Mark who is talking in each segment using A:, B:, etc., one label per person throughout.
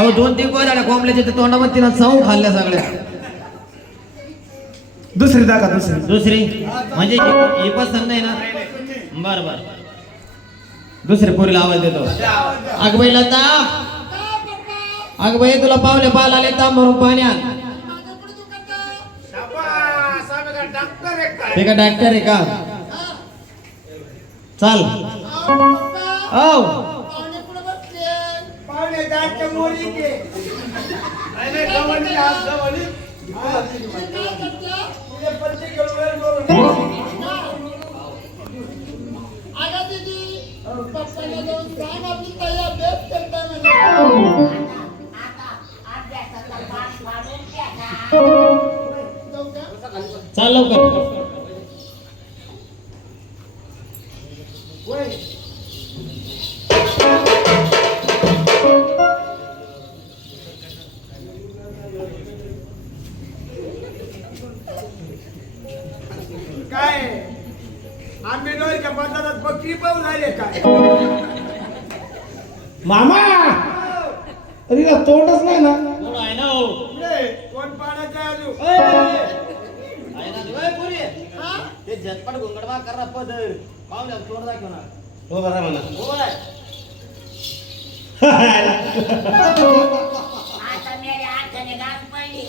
A: अहो दोन तीन गोळ्या झाल्या कोंबल्याच्या त्या तोंडामध्ये तिनं चावून खाल्ल्या सगळ्या.
B: दुसरी दाखा दुसरी.
A: दुसरी? म्हणजे ही ही पसंत नाही ना? बर बर. दुसरी पोरीला आवाज देतो. अगबाई लता! अगबाई तुला पावले पाल आले तांब भरून पाण्यात. ते का डॉक्टर आहे का? चाल. औ.
C: पाहुणे जायच्या मोरी ते तुझे पैसे घेऊन वर बोलू.
A: चाल लवकर.
C: काय बाजारात बकरी पाहून आले काय
B: मामा! अरे हिला तोंडच नाही ना?
A: आहे ना हो.
C: कोण पाण्याचं आहे अजून
A: आहे ना ओय, पोरी. ते झटपट घुंगडवा करा पदर पाहुण्या तोंड दाखव ना.
B: हो बरं म्हणा.
A: होय.
D: आता मेरे हाताने गाठ पडली.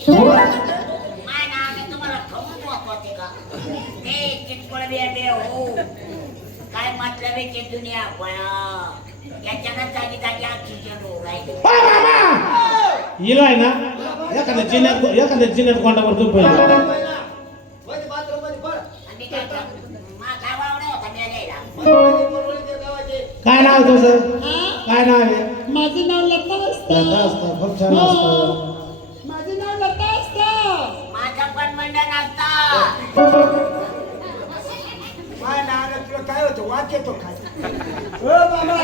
D: माय नावाने तुम्हाला खमून वापरते का? ते किटपळ बे बे हो. काय मतलब आहे ते दुनिया? बळा. याच्यानं जागी जागी राहिले
B: हिला आहे ना एखाद्या जिन्यात एखाद्या जिन्यात कोंडावर.
D: आणि काय मा काय वावडा होता मेलेला.
B: काय नाव आहे तुझं? काय नाव आहे?
E: माझं नाव लता
B: लता
E: असतं
B: असतं खूप छान असतं.
E: माझं नाव लता असतं.
D: माझं पण मंडळ असता.
C: माझ्या काय होतं? वाच येतो काय हो. बाबा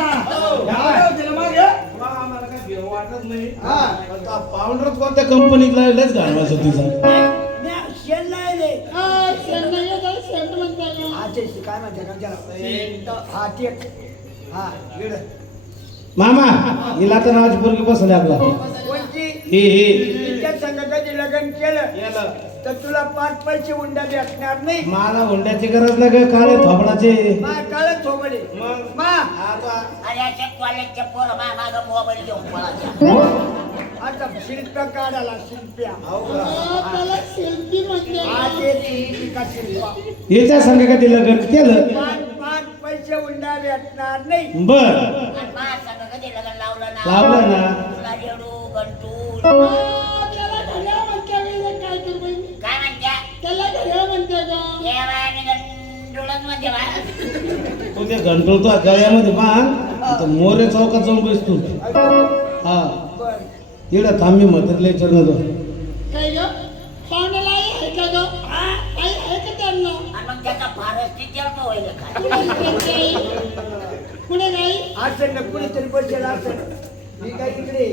C: काय होते ना मागे?
B: आम्हाला काय भेव वाटत नाही.
C: हा.
B: आता पाऊंडरच कोणत्या कंपनीत लयच घालवायचं तुझं
C: शेण
E: हा, नाही?
C: हा ते काय म्हणते? का त्याला हा ते हा इकडं.
B: मामा हिला तर नावाची पोरगी बसली आपला. ही ही.
C: तिच्या लग्न केलं. तर तुला पाच पैसे उंडा भेटणार नाही.
B: मला हुंड्याची गरज नाही काळे थोबडाचे.
C: मा थोबडे.
B: मग?
C: मा.
D: कॉलेजच्या पोरं मा मागं मोबाईल घेऊन पळायच्या
C: आता शिल्प काढाला शिल्प्या
E: हा, शिल्पी म्हणते
C: हा ते शिल्पिका शिल्पा?
B: हिच्या संग कधी लग्न केलं?
C: पाच पाच पैसे उंडा भेटणार नाही.
B: बर.
D: लावलं ना.
B: लावलं ना.
D: तुला बा
B: तू ते घंटोळतो गळ्यामध्ये बांध मोरे चौकात जाऊन बस तू हा.
C: बर
B: इकडं थांबी म्हातारी लेक्चर नको
E: काय ग? पाहुण्याला आई आहे का ग? हा? आई आहे का त्यांना?
D: आणि मग त्याचा फारच ती जन्म होईल काय
E: कुठे नाही
C: असं ना कुणीतरी बसेल असं मी काय तिकडे?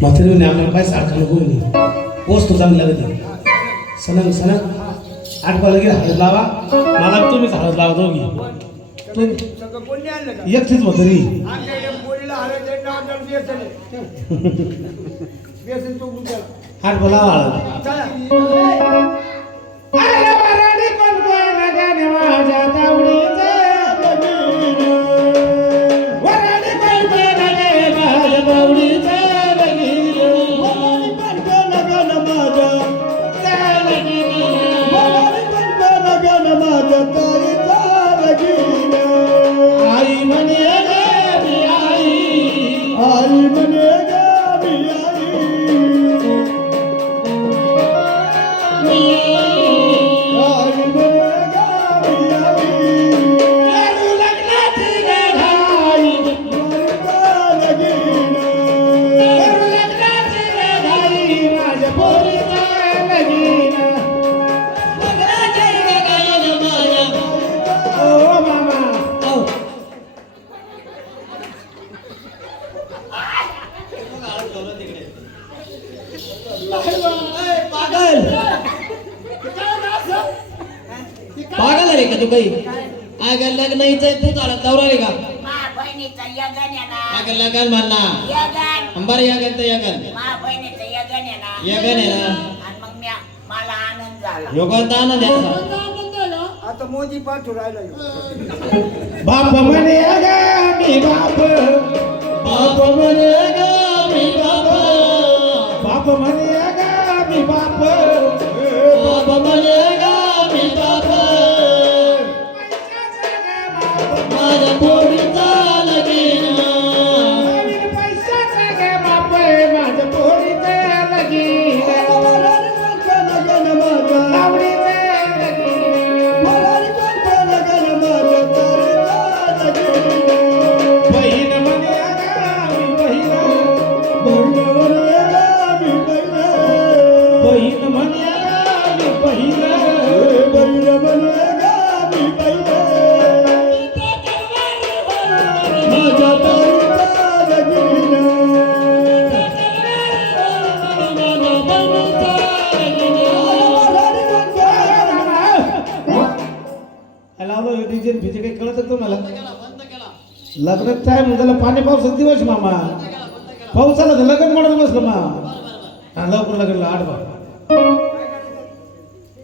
B: म्हातारी आम्हाला काय सारखं नको म्हणे पोस्ट चांगली लागत सनंग सनंग आठवाला गेला हळद लावा. मला तुम्हीच हळद लावा दोघी.
C: का?
B: एकटीच म्हातारी
C: या पोरीला हळद आहे
A: का तू काही? अगं लग्न इथं तू चालत दौरा का?
D: आहे ना.
A: अगं लगन म्हणना
D: यगन.
A: बरं यगन तर यगन.
D: यगन आहे ना. मला आनंद झाला.
E: झाला?
C: आता मोदी पाठवू राहिला.
B: बाप म्हणे लग्न टाइम झालं पाणी पावसात दिवस मामा। पाऊस आला तर लग्न म्हणत बसलं मा हा लवकर लग्न आठ बार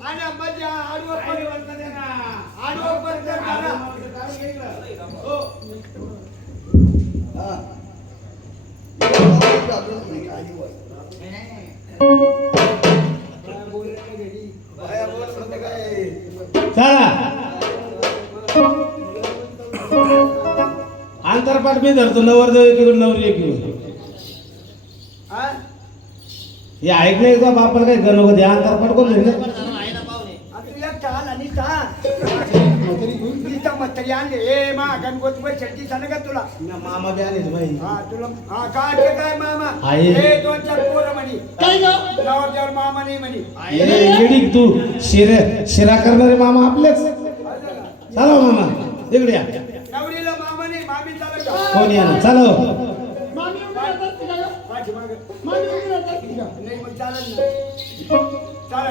C: आणि अंबाजी आडवर पण- आडवर पण कर ना.
B: चला आंतरपाठ मी धरतो नवरदेव एकीकडे नवरी एकीकडे
C: हा?
B: ऐकलं एकदा बापाला काही करू नको ते आंतरपाठ कोण धरलं?
C: आणि तुला काल आणि ता नीता म्हातारी आणले ए मा का तुला.
B: ना मामा बी बाई.
C: हा तुला हा काय ते काय मामा?
B: आहे.
C: ए दोन चार पोरं म्हणी.
E: काय ग?
C: नवरदेवर मामा नाही म्हणी.
B: ये येडी तू. शिर शिरा करणारे मामा आपलेच. चालो मामा इकडे या
C: नवरीला मामा नाही मामी चालत का
B: कोण या चालो
E: मामी उभी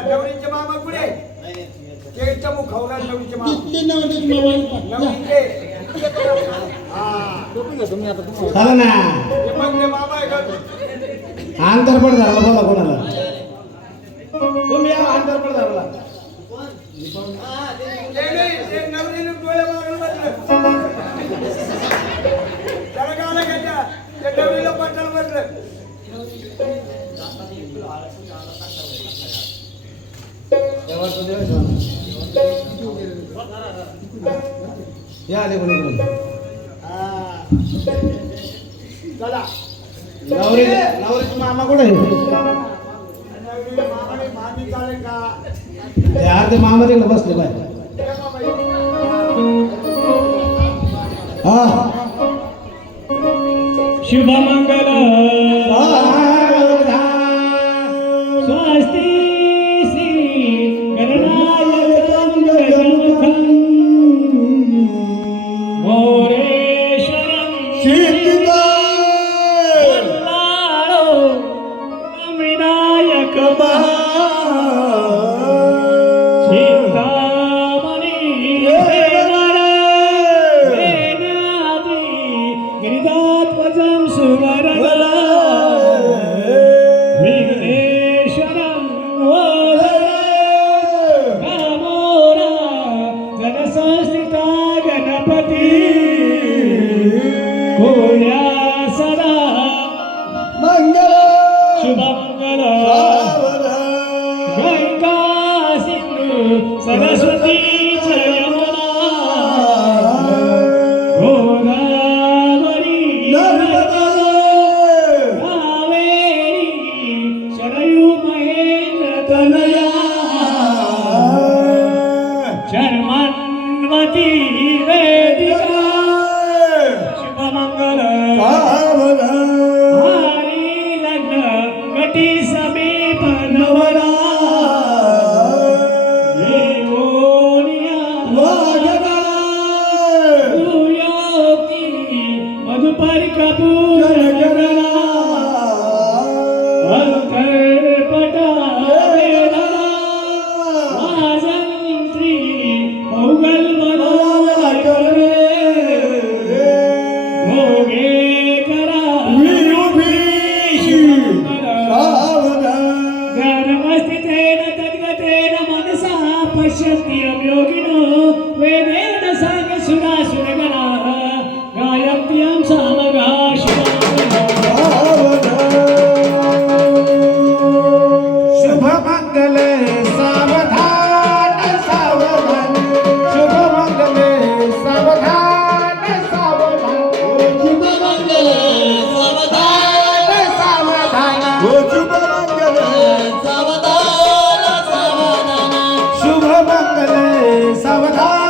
C: नवरीचे मामा कुठे ते चमू खाऊला नवरीचे मामा
B: ना
C: मग मामा आहे का
B: आंतरपट झाला बोला कोणाला तुम्ही या आंतरपट झाला
C: ते नवरीने डोळे मारून बसलं. त्याला काय आलं का त्या? ते नवरीला पटायला बसलं.
B: या आले कोणी
C: हा. चला.
B: नवरी नवरीचा मामा कुठे आहे? ते अर्धे मामा तिकडे बसले बाय हा
F: शुभमंगल
G: 他
B: 们太